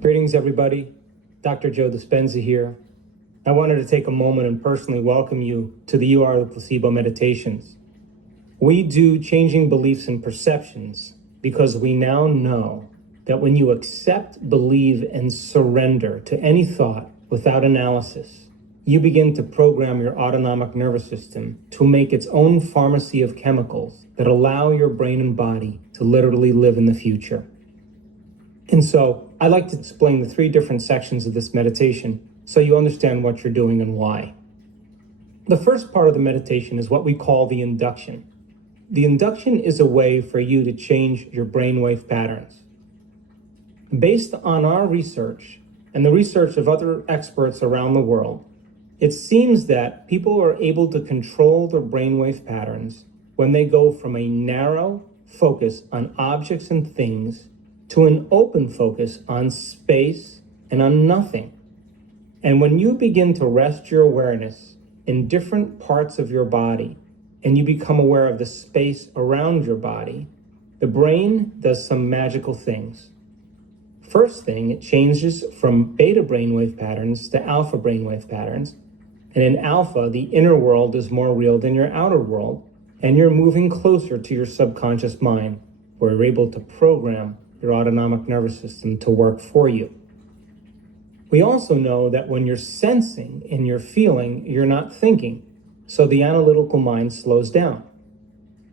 Greetings, everybody. Dr. Joe Dispenza here. I wanted to take a moment and personally welcome you to the You Are the Placebo Meditations. We do changing beliefs and perceptions because we now know that when you accept, believe, and surrender to any thought without analysis, you begin to program your autonomic nervous system to make its own pharmacy of chemicals that allow your brain and body to literally live in the future. And so I'd like to explain the three different sections of this meditation so you understand what you're doing and why. The first part of the meditation is what we call the induction. The induction is a way for you to change your brainwave patterns. Based on our research and the research of other experts around the world, it seems that people are able to control their brainwave patterns when they go from a narrow focus on objects and things to an open focus on space and on nothing. And when you begin to rest your awareness in different parts of your body and you become aware of the space around your body, the brain does some magical things. First thing, it changes from beta brainwave patterns to alpha brainwave patterns. And in alpha, the inner world is more real than your outer world, and you're moving closer to your subconscious mind, where you're able to program your autonomic nervous system to work for you. We also know that when you're sensing and you're feeling, you're not thinking, so the analytical mind slows down.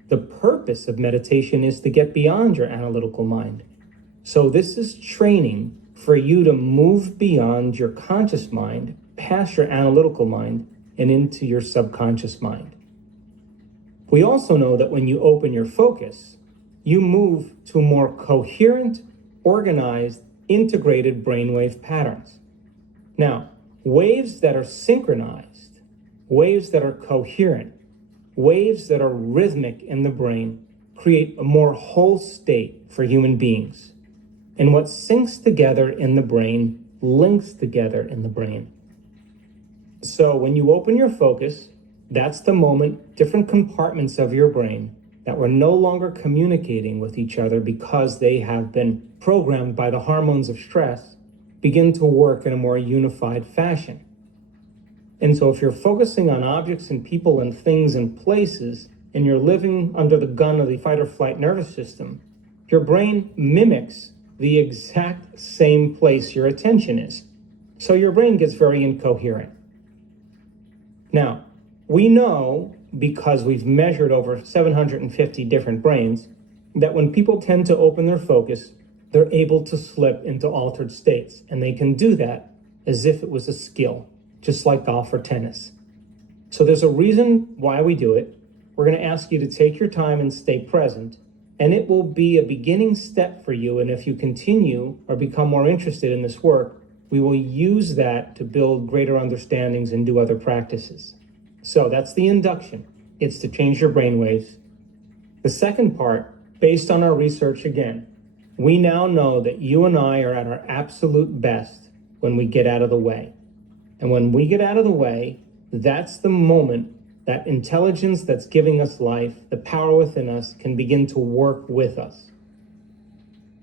The purpose of meditation is to get beyond your analytical mind. So this is training for you to move beyond your conscious mind, past your analytical mind, and into your subconscious mind. We also know that when you open your focus, you move to more coherent, organized, integrated brainwave patterns. Now, waves that are synchronized, waves that are coherent, waves that are rhythmic in the brain create a more whole state for human beings. And what syncs together in the brain links together in the brain. So when you open your focus, that's the moment different compartments of your brain that were no longer communicating with each other because they have been programmed by the hormones of stress begin to work in a more unified fashion. And so if you're focusing on objects and people and things and places, and you're living under the gun of the fight or flight nervous system, your brain mimics the exact same place your attention is. So your brain gets very incoherent. Now, we know, because we've measured over 750 different brains, that when people tend to open their focus, they're able to slip into altered states. And they can do that as if it was a skill, just like golf or tennis. So there's a reason why we do it. We're going to ask you to take your time and stay present. And it will be a beginning step for you. And if you continue or become more interested in this work, we will use that to build greater understandings and do other practices. So that's the induction. It's to change your brainwaves. The second part, based on our research again, we now know that you and I are at our absolute best when we get out of the way. And when we get out of the way, that's the moment that intelligence that's giving us life, the power within us, can begin to work with us.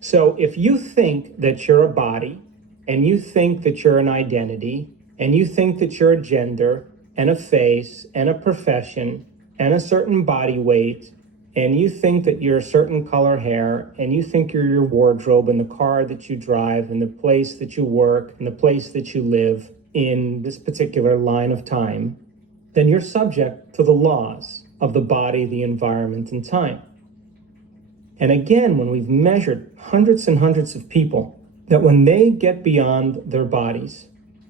So if you think that you're a body, and you think that you're an identity, and you think that you're a gender, and a face, and a profession, and a certain body weight, and you think that you're a certain color hair, and you think you're your wardrobe, and the car that you drive, and the place that you work, and the place that you live in this particular line of time, then you're subject to the laws of the body, the environment, and time. And again, when we've measured hundreds and hundreds of people, that when they get beyond their bodies,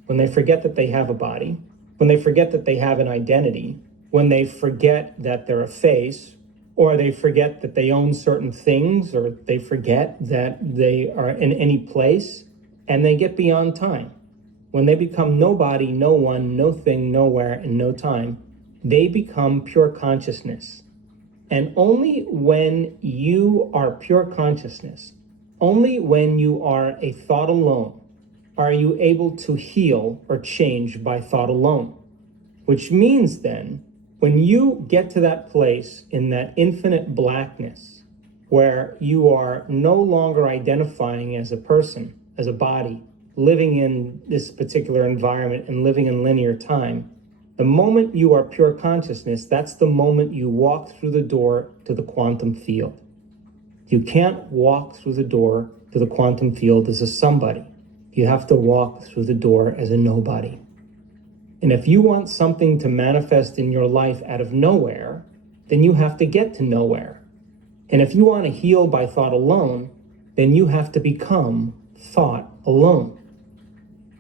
when they forget that they have a body, when they forget that they have an identity, when they forget that they're a face, or they forget that they own certain things, or they forget that they are in any place, and they get beyond time. When they become nobody, no one, no thing, nowhere, and no time, they become pure consciousness. And only when you are pure consciousness, only when you are a thought alone, are you able to heal or change by thought alone. Which means then, when you get to that place in that infinite blackness, where you are no longer identifying as a person, as a body, living in this particular environment and living in linear time, the moment you are pure consciousness, that's the moment you walk through the door to the quantum field. You can't walk through the door to the quantum field as a somebody. You have to walk through the door as a nobody. And if you want something to manifest in your life out of nowhere, then you have to get to nowhere. And if you want to heal by thought alone, then you have to become thought alone.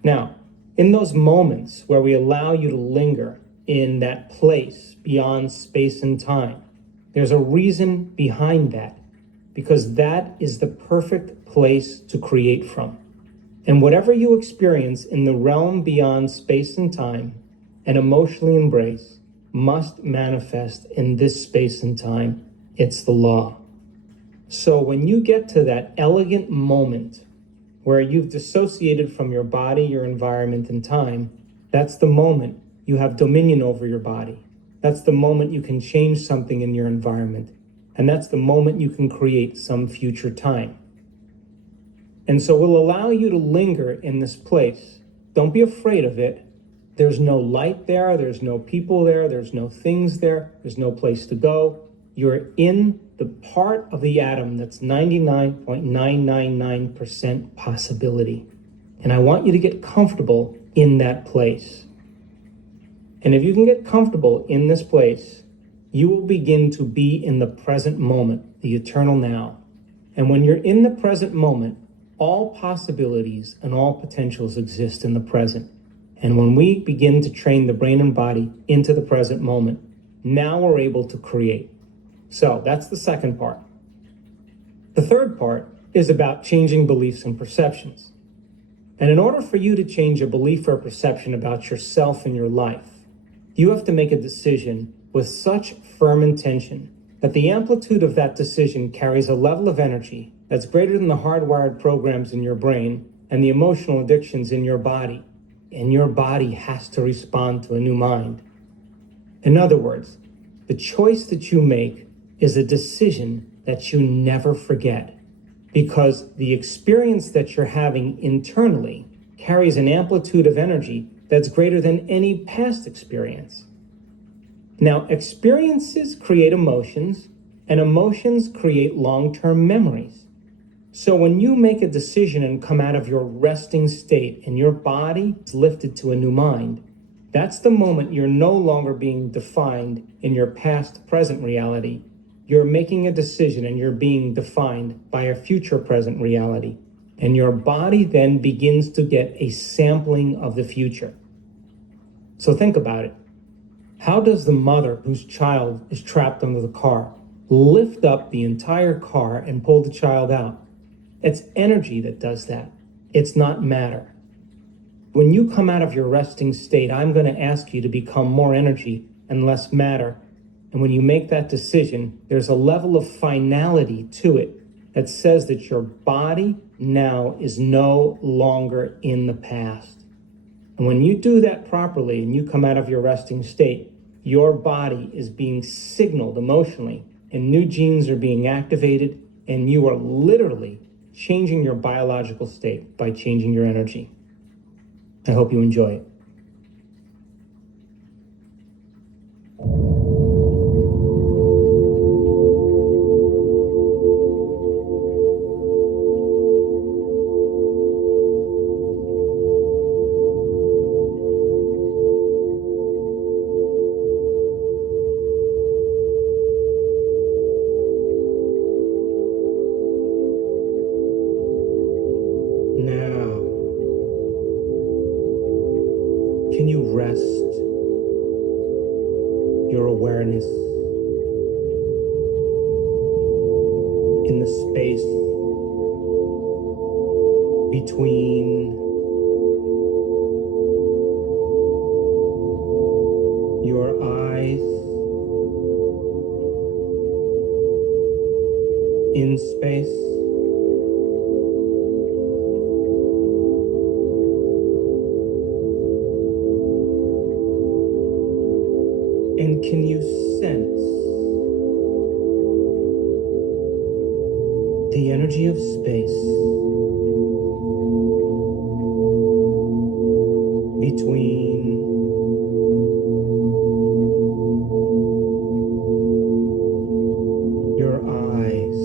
Now, in those moments where we allow you to linger in that place beyond space and time, there's a reason behind that, because that is the perfect place to create from. And whatever you experience in the realm beyond space and time and emotionally embrace must manifest in this space and time. It's the law. So when you get to that elegant moment where you've dissociated from your body, your environment, and time, that's the moment you have dominion over your body. That's the moment you can change something in your environment. And that's the moment you can create some future time. And so we'll allow you to linger in this place. Don't be afraid of it. There's no light there. There's no people there. There's no things there. There's no place to go. You're in the part of the atom that's 99.999% possibility. And I want you to get comfortable in that place. And if you can get comfortable in this place, you will begin to be in the present moment, the eternal now. And when you're in the present moment, all possibilities and all potentials exist in the present. And when we begin to train the brain and body into the present moment, now we're able to create. So that's the second part. The third part is about changing beliefs and perceptions. And in order for you to change a belief or a perception about yourself and your life, you have to make a decision with such firm intention that the amplitude of that decision carries a level of energy that's greater than the hardwired programs in your brain and the emotional addictions in your body. And your body has to respond to a new mind. In other words, the choice that you make is a decision that you never forget, because the experience that you're having internally carries an amplitude of energy that's greater than any past experience. Now, experiences create emotions, and emotions create long-term memories. So when you make a decision and come out of your resting state and your body is lifted to a new mind, that's the moment you're no longer being defined in your past present reality. You're making a decision and you're being defined by a future present reality. And your body then begins to get a sampling of the future. So think about it. How does the mother whose child is trapped under the car lift up the entire car and pull the child out? It's energy that does that. It's not matter. When you come out of your resting state, I'm going to ask you to become more energy and less matter. And when you make that decision, there's a level of finality to it that says that your body now is no longer in the past. And when you do that properly and you come out of your resting state, your body is being signaled emotionally and new genes are being activated, and you are literally changing your biological state by changing your energy. I hope you enjoy it. Now, can you rest your awareness in the space between your eyes, in space, and can you sense the energy of space between your eyes,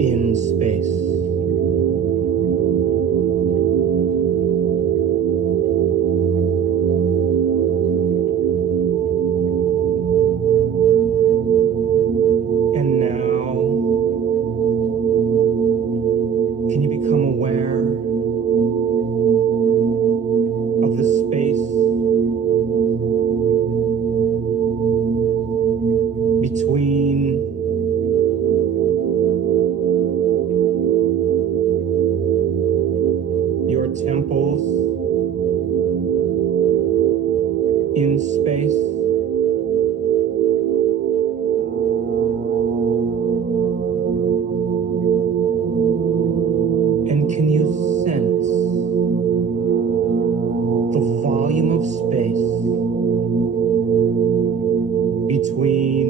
in space. And now, can you become aware of the space between your temples, in space? And can you sense the volume of space between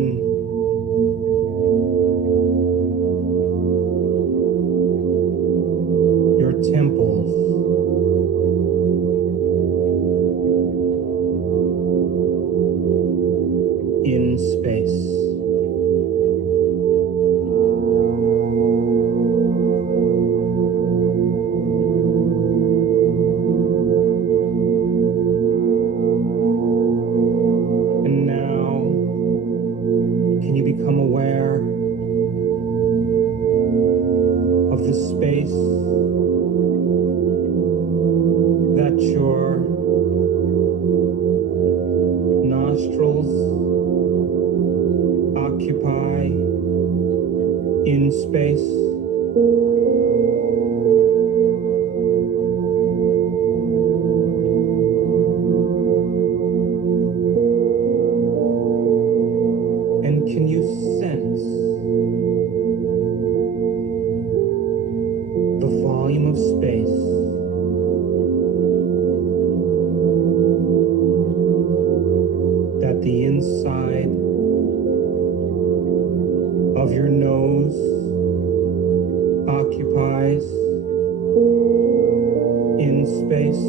your temples, in space? And now, can you become aware of the space that your nostrils occupy in space? And can you sense the volume of space that the inside of your nose occupies in space?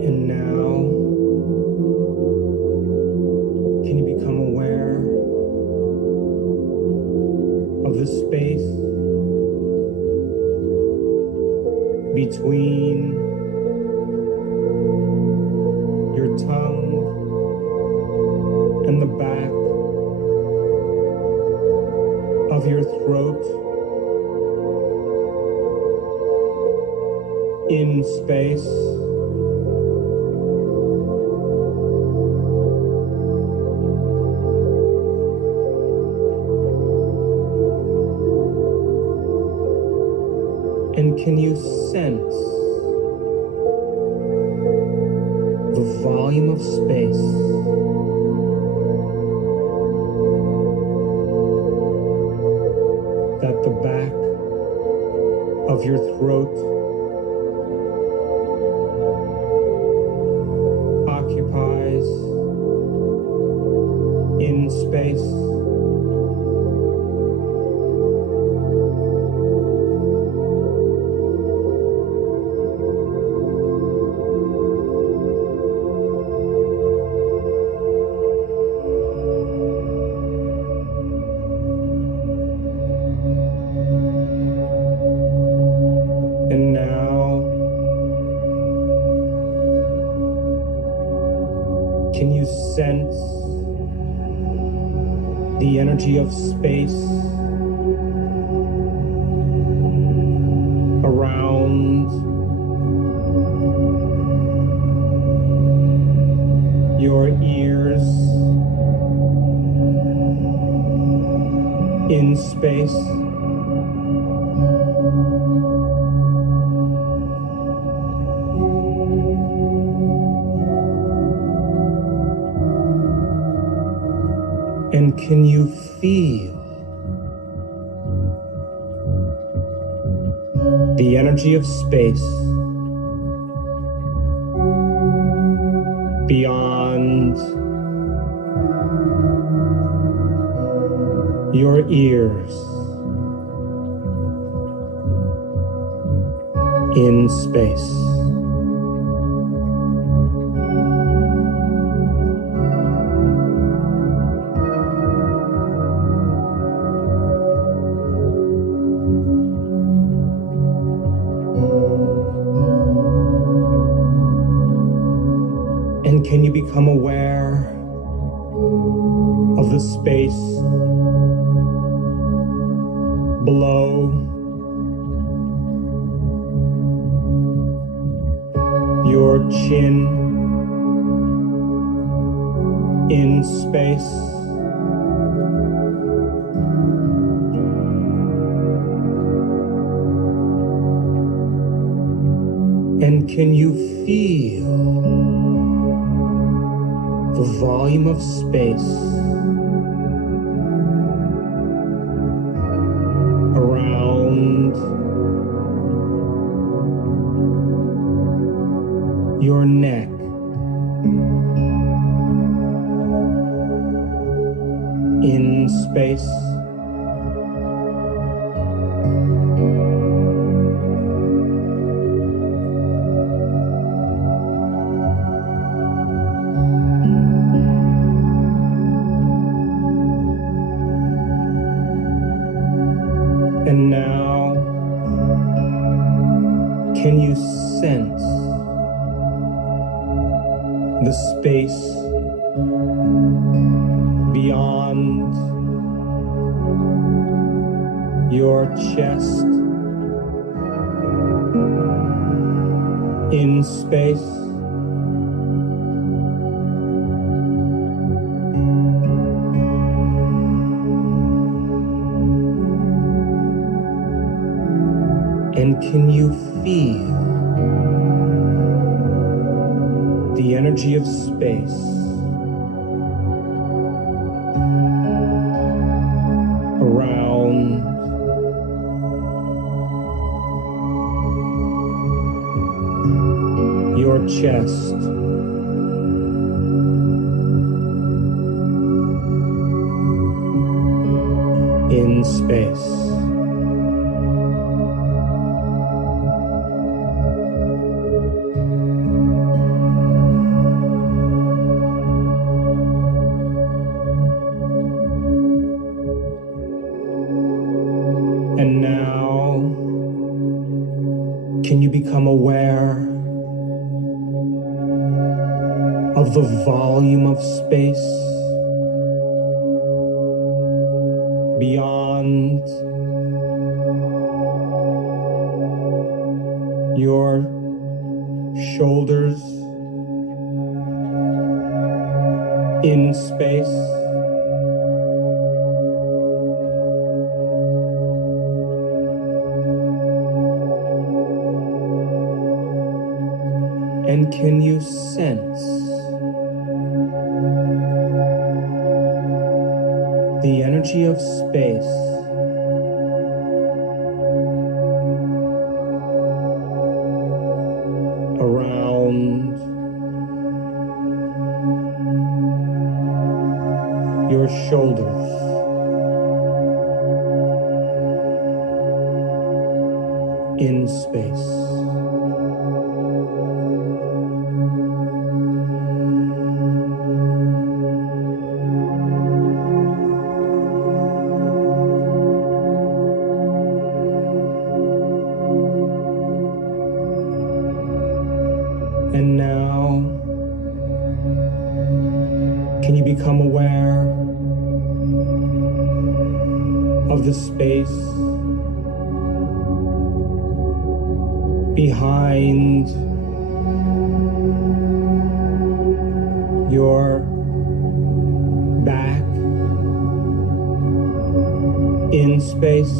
And now, can you become aware of the space between your tongue and the back of your throat, in space? And can you sense the volume of space that the back of your throat occupies in space? And now, can you sense the energy of space around your ears, in space? And can you feel the energy of space beyond your ears in space. And can you become aware of the space below your chin in space? And can you feel the volume of space around your neck in space? And now, can you sense the space beyond your chest in space? And can you feel the energy of space around your chest in space? And now, can you become aware of the volume of space beyond your shoulders in space? And can you sense the energy of space around your shoulders in space? And now, can you become aware of the space behind your back in space?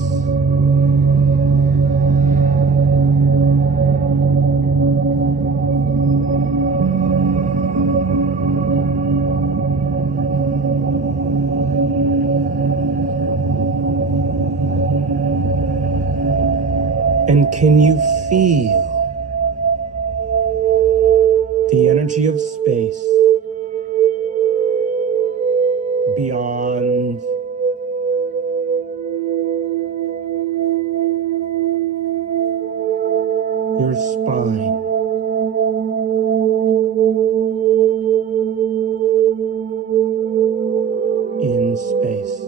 And can you feel the energy of space beyond your spine? In space.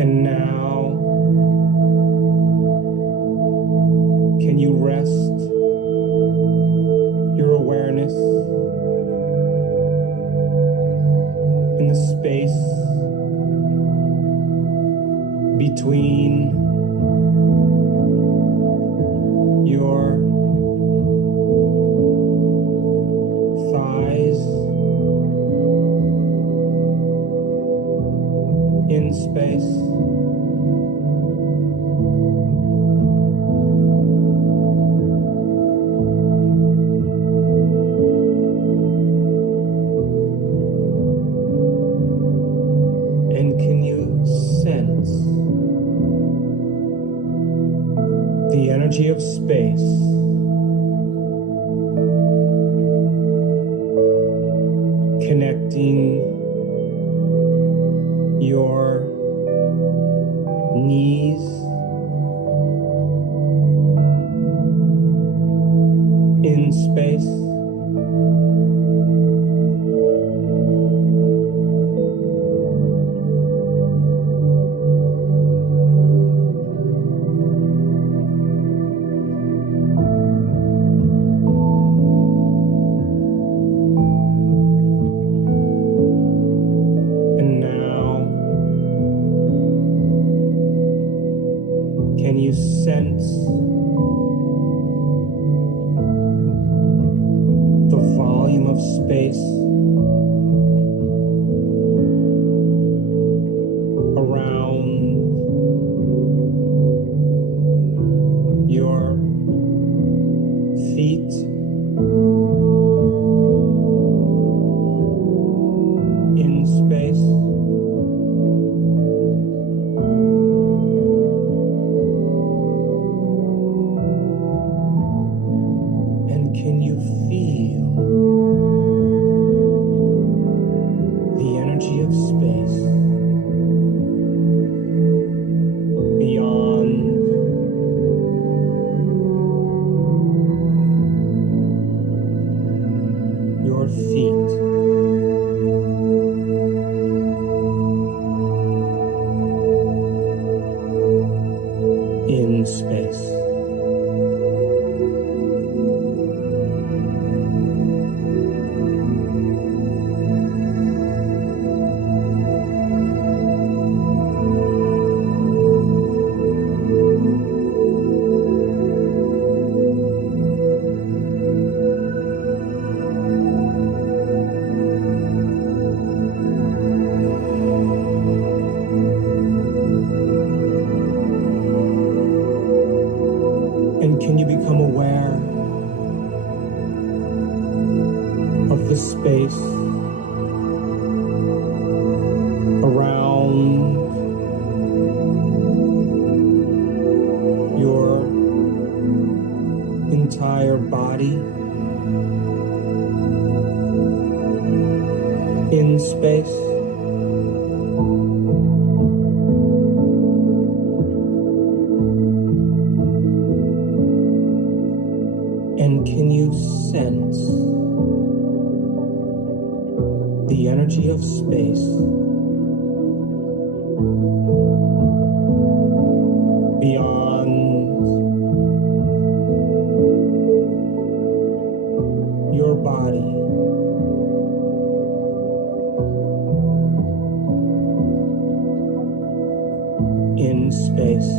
And now, can you rest your awareness in the space between your thighs, in space? And can you sense the energy of space connecting your knees in space? And now, can you sense the volume of space around your feet in space? And can you feel the energy of space beyond your feet in space? And can you become aware of the space around your entire body in space? And can you sense the energy of space beyond your body in space?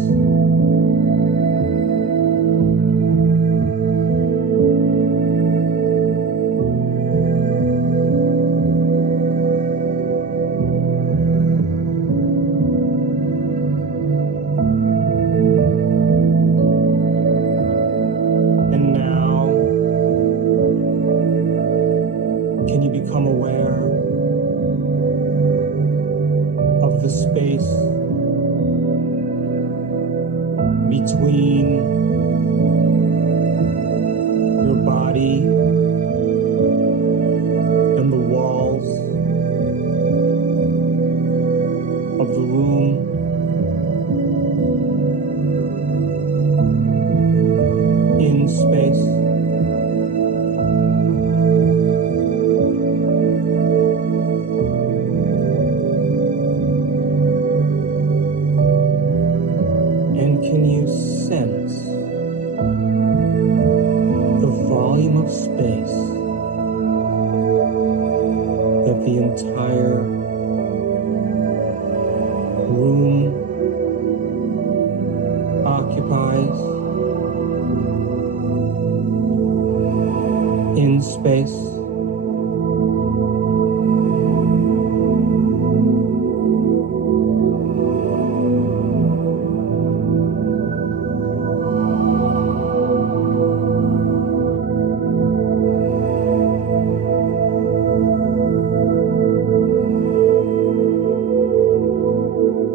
space that the entire room occupies in space.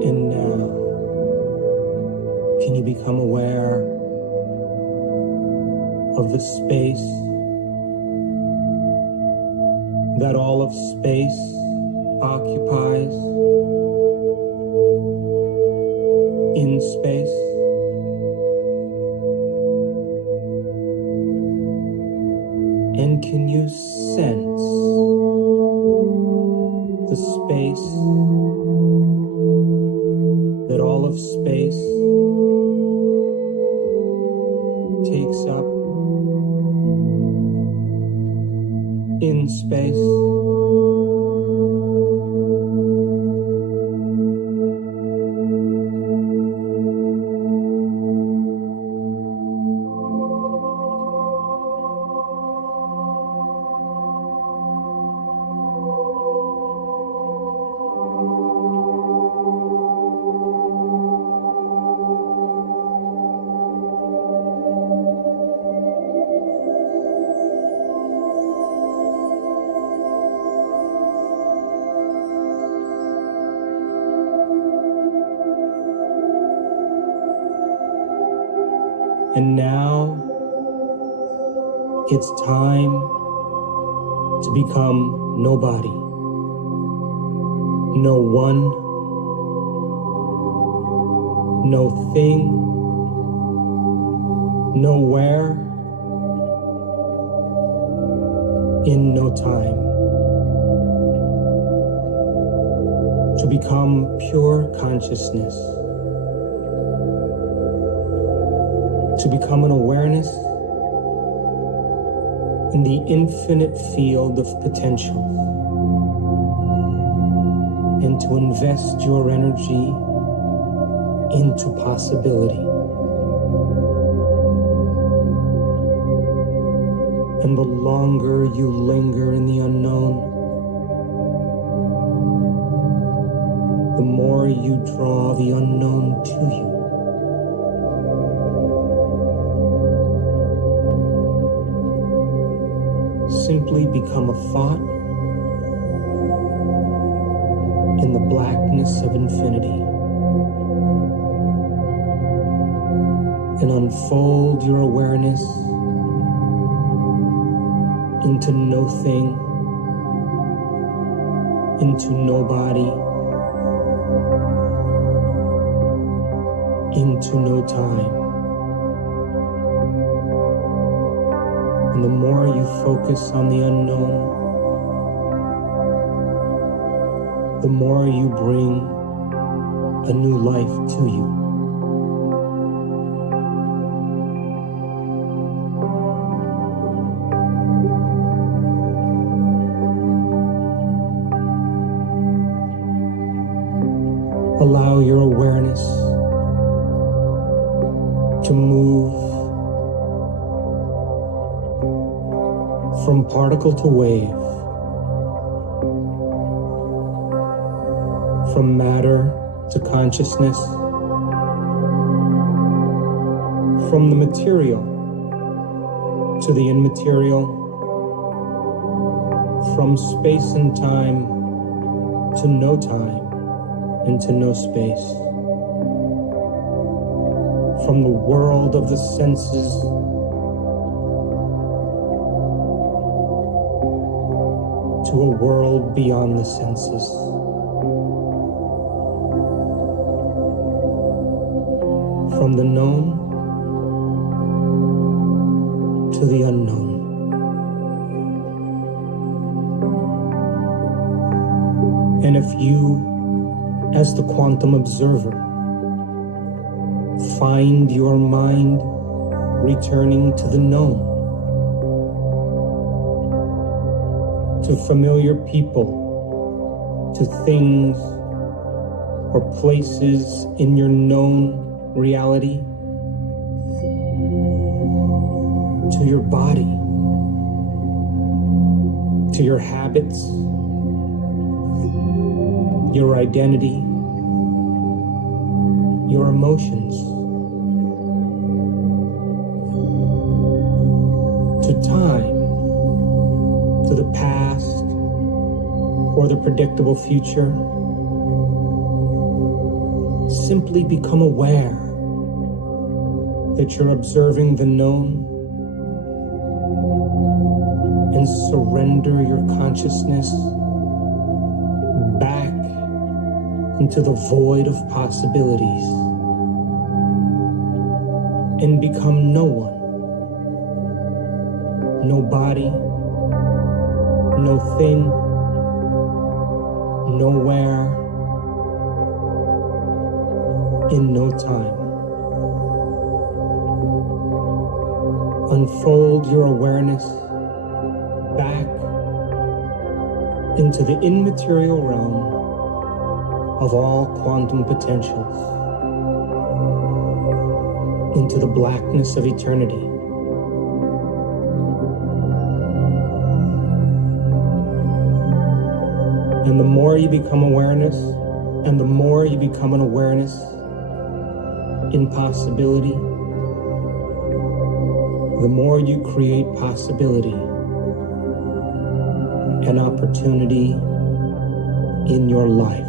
And now, can you become aware of the space that all of space occupies in space? And can you sense the space that all of space takes up in space? And now it's time to become nobody. No one, no thing, nowhere, in no time. To become pure consciousness. To become an awareness in the infinite field of potential, and to invest your energy into possibility. And the longer you linger in the unknown, the more you draw the unknown to you. Simply become a thought in the blackness of infinity and unfold your awareness into no thing, into nobody, into no time. And the more you focus on the unknown, the more you bring a new life to you. Allow your awareness to move from particle to wave, from matter to consciousness, from the material to the immaterial, from space and time to no time and to no space, from the world of the senses to a world beyond the senses. From the known to the unknown. And if you, as the quantum observer, find your mind returning to the known, to familiar people, to things or places in your known reality, to your body, to your habits, your identity, your emotions, to time, to the past or the predictable future. Simply become aware that you're observing the known and surrender your consciousness back into the void of possibilities and become no one, no body, no thing, nowhere, in no time. Unfold your awareness back into the immaterial realm of all quantum potentials, into the blackness of eternity. And the more you become awareness, and the more you become an awareness in possibility, the more you create possibility and opportunity in your life.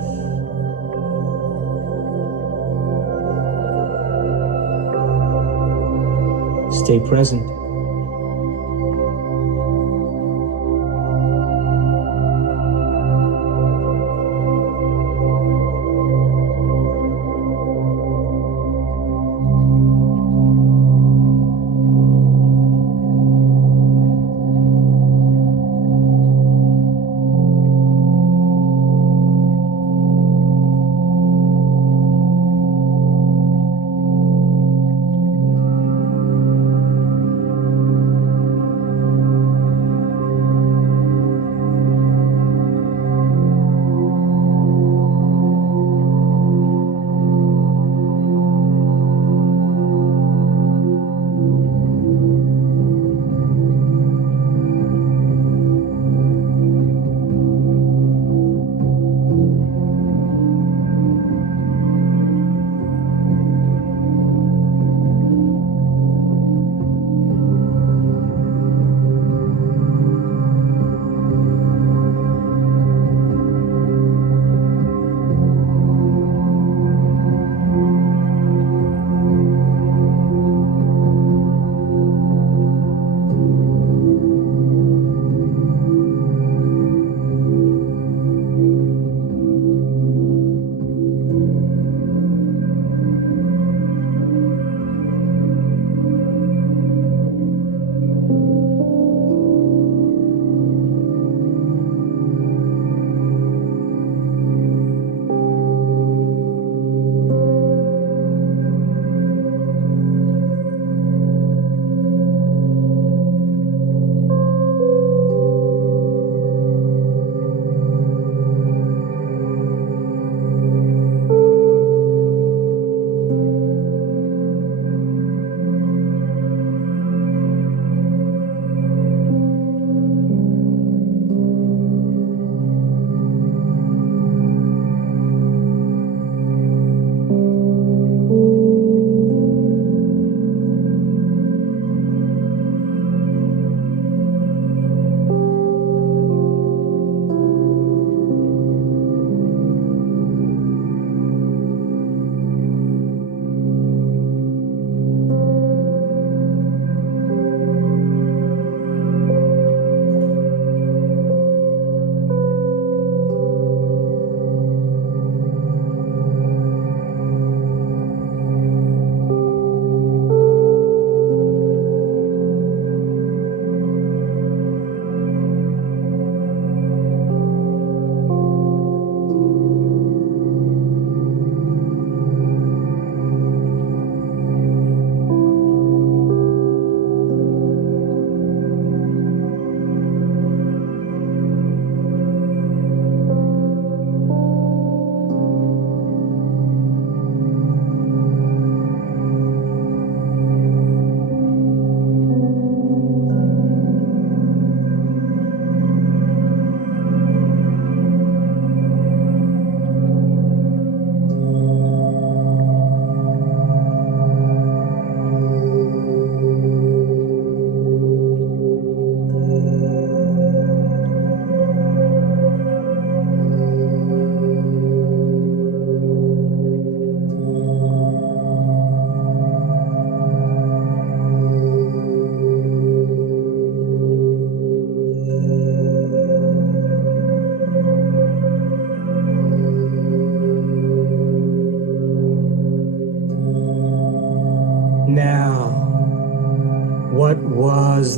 Stay present.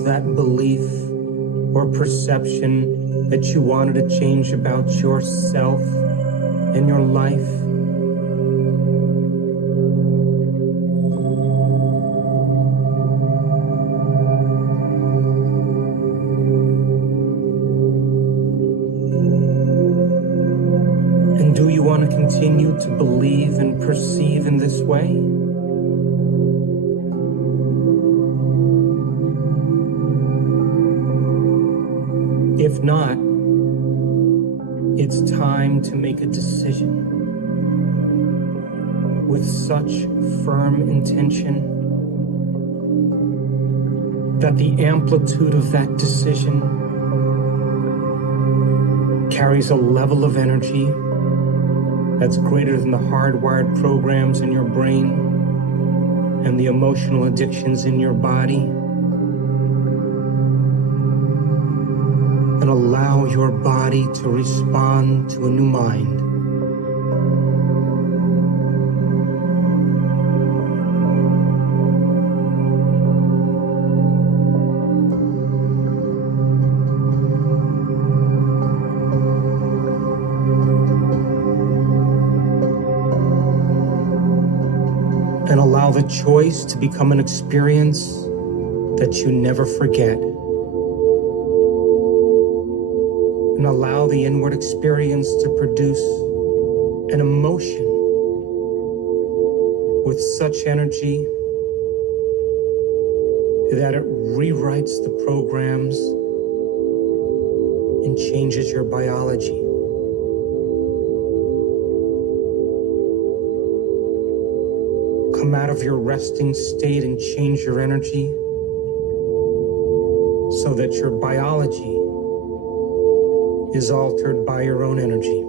that belief or perception that you wanted to change about yourself and your life? And do you want to continue to believe and perceive in this way? If not, it's time to make a decision with such firm intention that the amplitude of that decision carries a level of energy that's greater than the hardwired programs in your brain and the emotional addictions in your body. And allow your body to respond to a new mind. And allow the choice to become an experience that you never forget. And allow the inward experience to produce an emotion with such energy that it rewrites the programs and changes your biology. Come out of your resting state and change your energy so that your biology is altered by your own energy.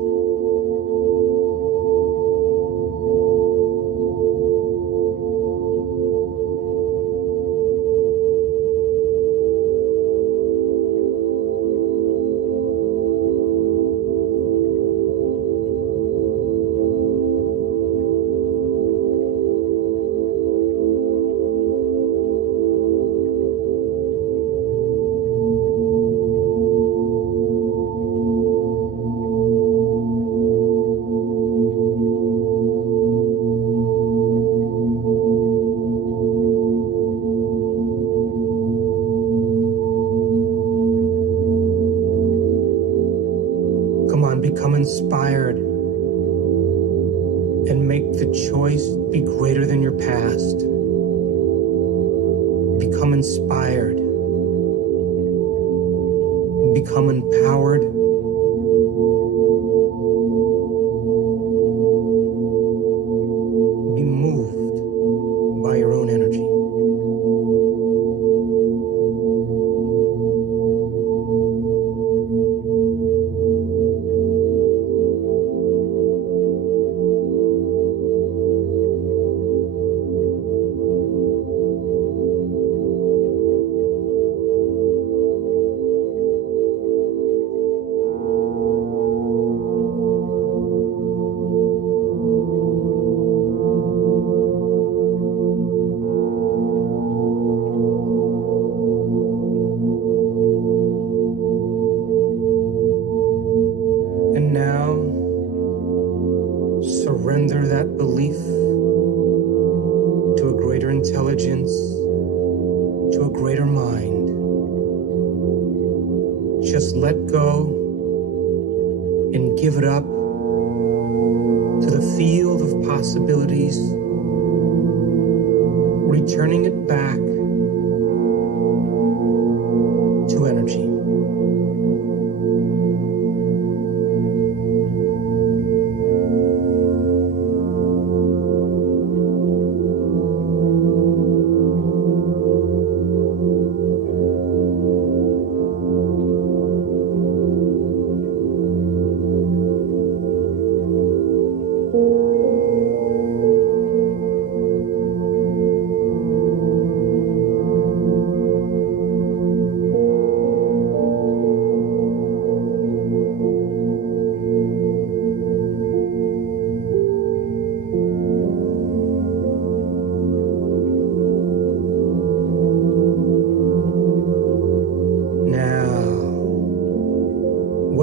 Come on, become inspired and make the choice be greater than your past. Become inspired. Become empowered. Be moved by your own energy. And now, surrender that belief to a greater intelligence, to a greater mind. Just let go and give it up to the field of possibilities, returning it back to energy.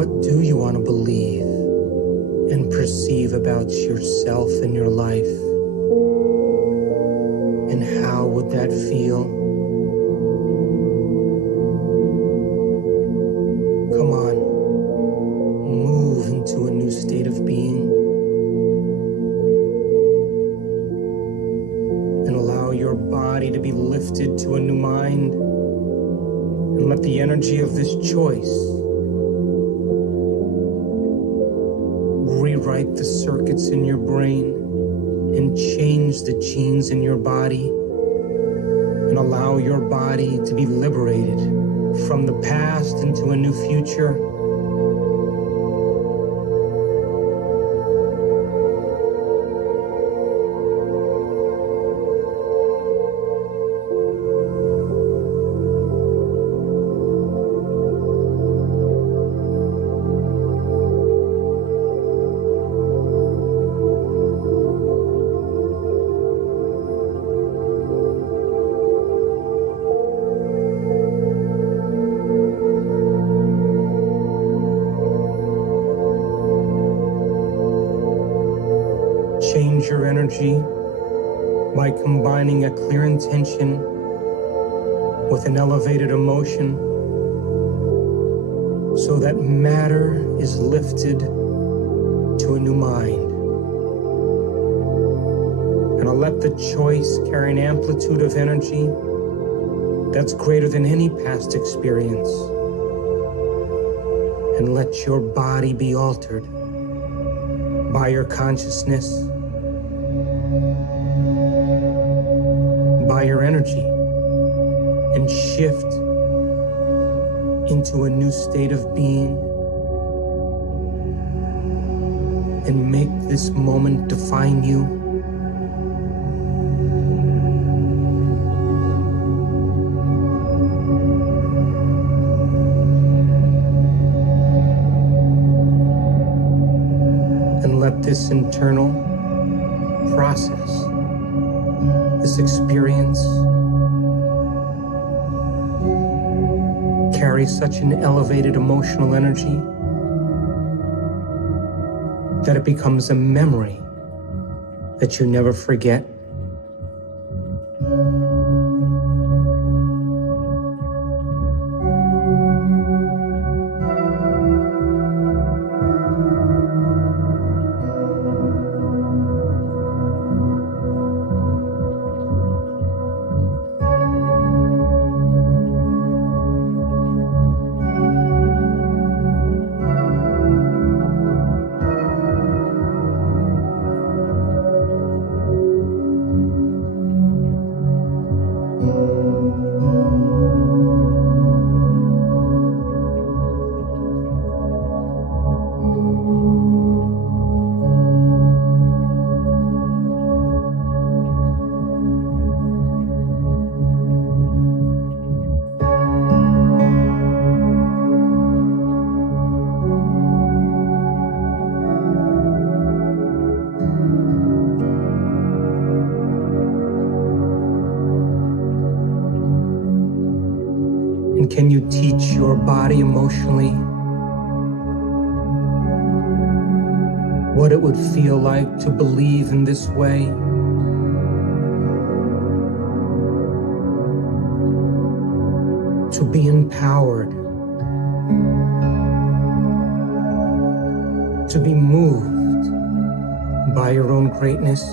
What do you want to believe and perceive about yourself and your life? And how would that feel? Come on, move into a new state of being and allow your body to be lifted to a new mind, and let the energy of this choice rewrite the circuits in your brain and change the genes in your body, and allow your body to be liberated from the past into a new future. Change your energy by combining a clear intention with an elevated emotion, so that matter is lifted to a new mind. And I'll let the choice carry an amplitude of energy that's greater than any past experience. And let your body be altered by your consciousness, by your energy, and shift into a new state of being, and make this moment define you. And let this internal process, this experience, carry such an elevated emotional energy that it becomes a memory that you never forget. And can you teach your body emotionally what it would feel like to believe in this way? To be empowered, to be moved by your own greatness,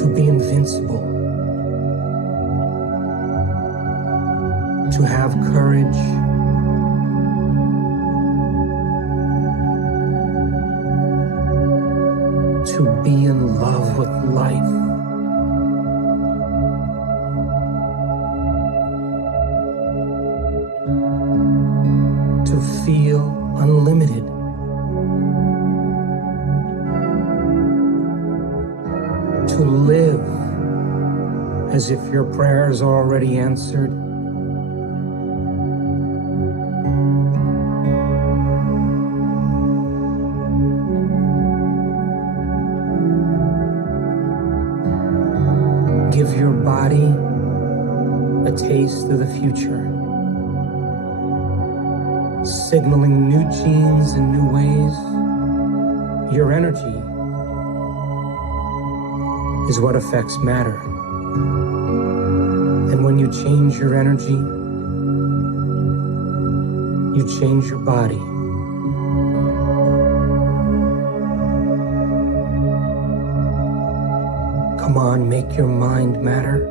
to be invincible, to have courage, to be in love with life, to feel unlimited, to live as if your prayers are already answered. Give your body a taste of the future. signaling new genes in new ways. Your energy is what affects matter. And when you change your energy, you change your body. Come on, make your mind matter.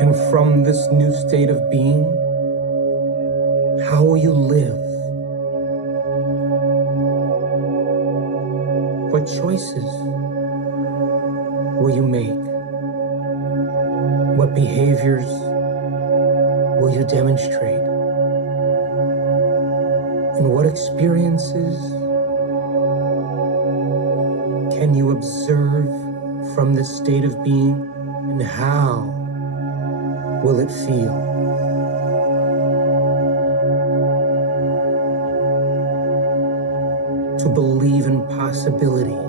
And from this new state of being, how will you live? What choices will you make? What behaviors will you demonstrate? And what experiences can you observe from this state of being, and how will it feel? To believe in possibility,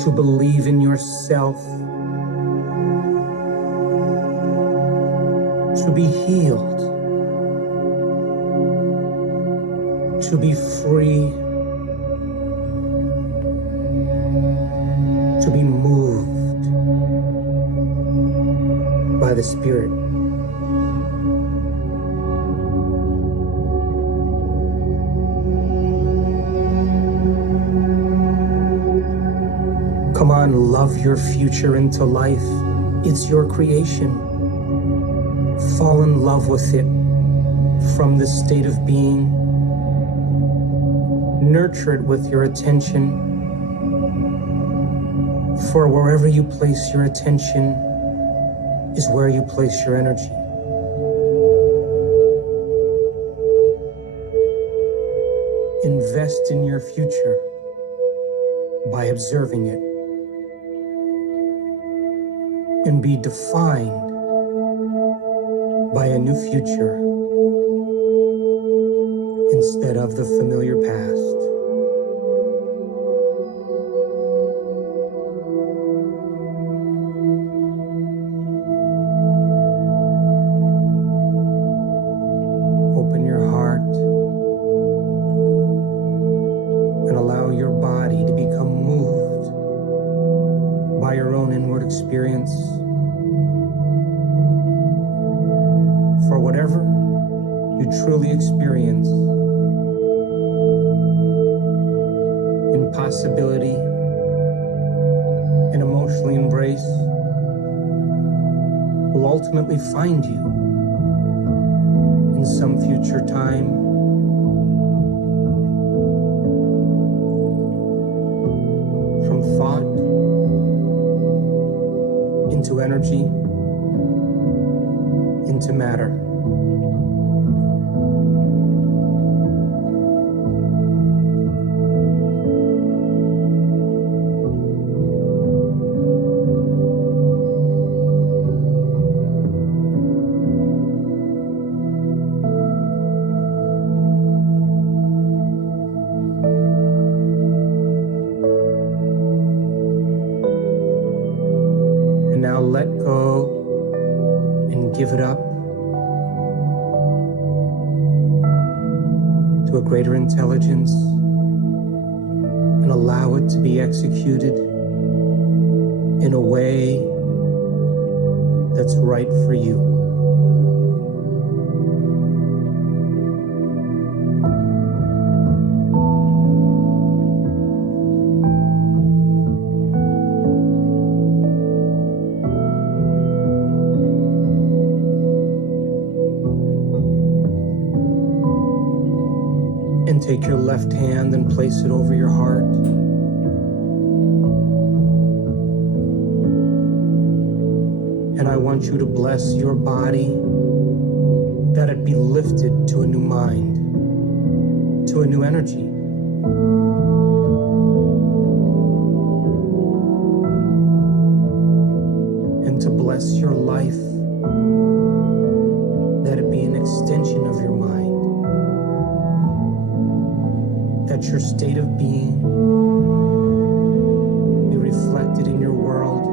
to believe in yourself, to be healed, to be free, to be moved by the Spirit. Come on, love your future into life. It's your creation. Fall in love with it from this state of being. Nurture it with your attention. For wherever you place your attention is where you place your energy. Invest in your future by observing it, and be defined by a new future instead of the familiar past. Open your heart and allow your body to become moved by your own inward experience. For whatever you truly experience in possibility and emotionally embrace will ultimately find you in some future time. From thought into energy, into matter. And now let go and give it up to a greater intelligence, and allow it to be executed in a way that's right for you. And take your left hand and place it over your heart. want you to bless your body, that it be lifted to a new mind, to a new energy. And to bless your life, that it be an extension of your mind, that your state of being be reflected in your world,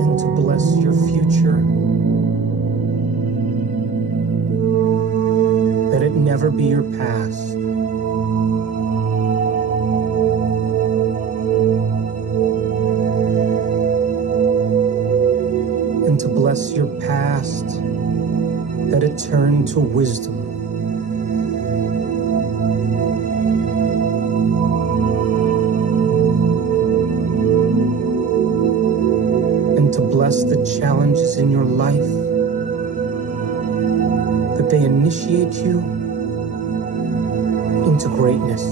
and to bless your future, that it never be your past, and to bless your past, that it turn to wisdom, and to bless the challenges in your life, that they initiate you into greatness.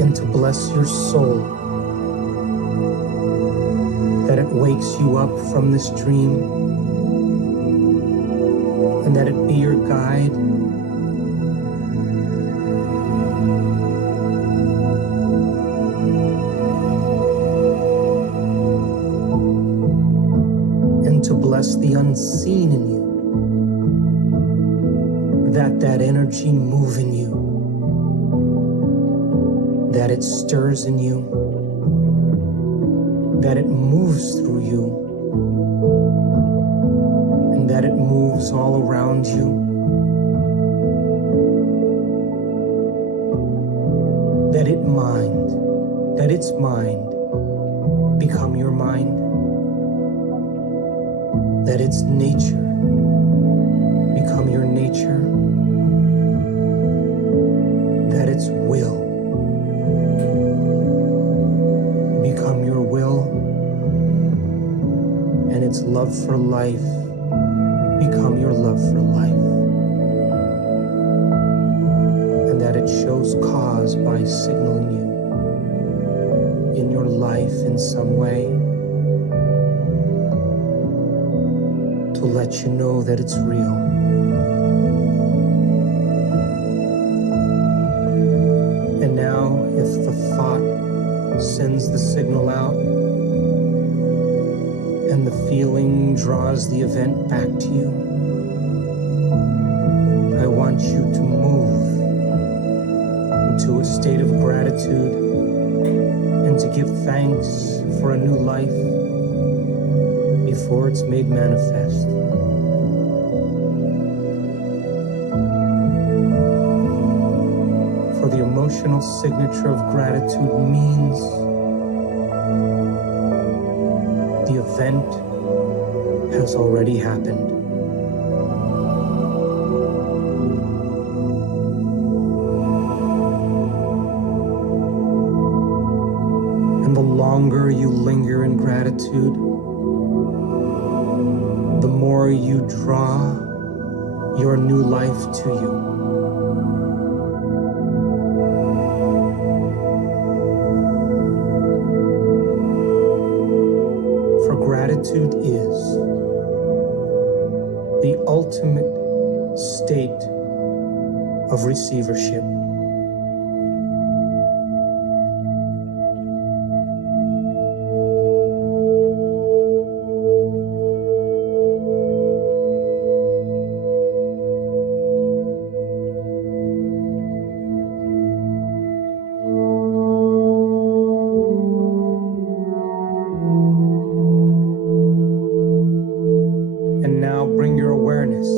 And to bless your soul, that it wakes you up from this dream, and that it be your guide, and to bless the unseen in you, that energy move in you, that it stirs in you, that it moves through you, and that it moves all around you, that its mind become your mind, that its nature become your nature, that its will become your will, and its love for life become your love for life, and that it shows cause by signaling you in your life in some way to let you know that it's real. And now, if the thought sends the signal out and the feeling draws the event back to you, I want you to move into a state of gratitude and to give thanks for a new life before it's made manifest. For the emotional signature of gratitude means the event has already happened. And the longer you linger in gratitude, the more you draw your new life to you. For gratitude is the ultimate state of receivership. And now bring your awareness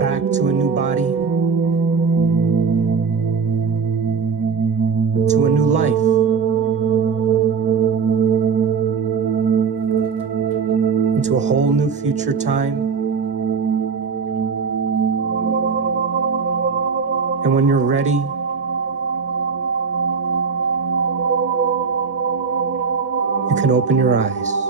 back to a new body, to a new life, into a whole new future time. And when you're ready, you can open your eyes.